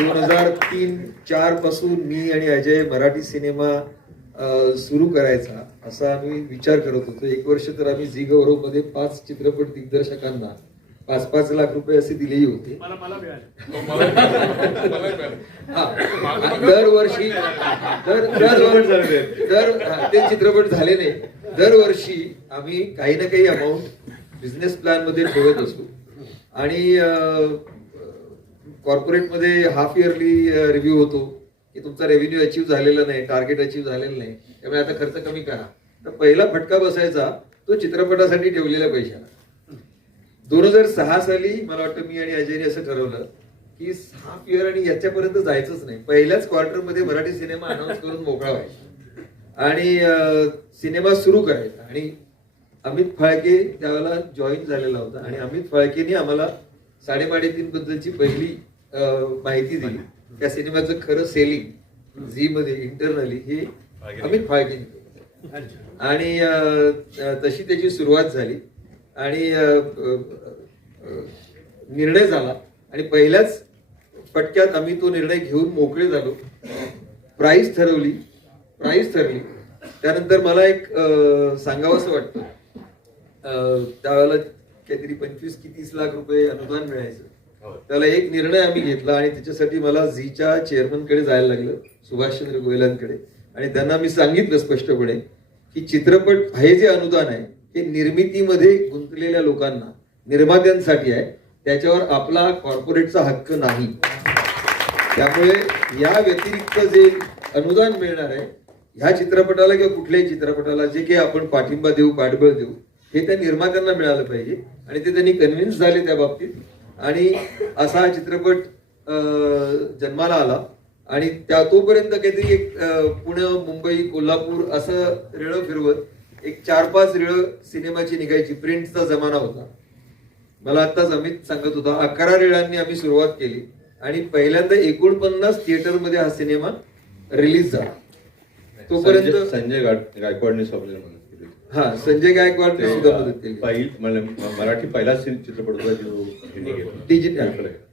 दोन हजार तीन चारपासून मी आणि अजय मराठी सिनेमा सुरू करायचा असा आम्ही विचार करत होतो. एक वर्ष तर आम्ही झी गौरवमध्ये पाच चित्रपट दिग्दर्शकांना पाच पाच लाख रुपये असे दिलेही होते. मला मला मिळाले. दरवर्षी दर ते. चित्रपट झाले नाही. दरवर्षी आम्ही काही ना काही अमाऊंट बिझनेस प्लॅनमध्ये ठेवत असतो. आणि कॉर्पोरेटमध्ये हाफ इयरली रिव्ह्यू होतो. की तुमचा रेव्हेन्यू अचीव झालेला नाही टार्गेट अचीव्ह झालेलं नाही. त्यामुळे आता खर्च कमी करा. तर पहिला फटका बसायचा तो चित्रपटासाठी ठेवलेल्या पैशाला. दोन हजार सहा साली मला वाटतं मी आणि अजयने असं ठरवलं की हाफ इयर आणि याच्यापर्यंत जायचंच नाही. पहिल्याच क्वार्टरमध्ये मराठी सिनेमा अनाऊन्स करून मोकळा व्हायचा. आणि सिनेमा सुरू करायचा. आणि अमित फाळके त्यावेळेला जॉईन झालेला होता. आणि अमित फाळकेने आम्हाला साडेपाडेतीन बद्दलची पहिली माहिती दिली. त्या सिनेमाचं खरं सेलिंग झी मध्ये इंटरनली हे अमित फाळकेने केलं. आणि तशी त्याची सुरुवात झाली. आणि निर्णय झाला. आणि पहिल्याच फटक्यात आम्ही तो निर्णय घेऊन मोकळे झालो. प्राईस ठरवली. प्राईस ठरली. त्यानंतर मला एक सांगावंसं वाटतं. अं, त्यावेळेला काहीतरी पंचवीस की तीस लाख रुपये अनुदान मिळायचं. त्याला एक निर्णय आम्ही घेतला आणि त्याच्यासाठी मला झीच्या चेअरमनकडे जायला लागलं सुभाषचंद्र गोयलांकडे. आणि त्यांना मी सांगितलं स्पष्टपणे की चित्रपट हे जे अनुदान आहे हे निर्मितीमध्ये गुंतलेल्या लोकांना निर्मात्यांसाठी आहे. त्याच्यावर आपला कॉर्पोरेटचा हक्क नाही. त्यामुळे या व्यतिरिक्त जे अनुदान मिळणार आहे ह्या चित्रपटाला किंवा कुठल्याही चित्रपटाला जे काही आपण पाठिंबा देऊ पाठबळ देऊ हे त्या निर्मात्यांना मिळालं पाहिजे. आणि ते त्यांनी कन्व्हिन्स झाले त्या बाबतीत. आणि असा हा चित्रपट जन्माला आला. आणि त्या तोपर्यंत काहीतरी एक पुणे मुंबई कोल्हापूर असं रेळं फिरवत एक चार पाच रेळं सिनेमाची निघायची. प्रिंटचा जमाना होता. मला आत्ताच अमित सांगत होता अकरा रेळांनी आम्ही सुरुवात केली. आणि पहिल्यांदा एकोणपन्नास थिएटरमध्ये हा सिनेमा रिलीज झाला. तोपर्यंत संजय- गायकवाडने हा संजय गायकवाडने ते, सुद्धा मदत केली पहिल- मराठी पहिला चित्रपट. डिजिटल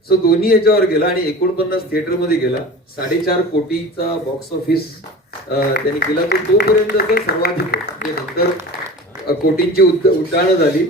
सो दोन्ही याच्यावर गेला आणि एकोणपन्नास थिएटरमध्ये गेला. साडेचार कोटीचा बॉक्स ऑफिस त्यांनी केला. तो तोपर्यंतचा सर्वाधिक म्हणजे नंतर कोटींची उड्ड- उड्डाणं झाली.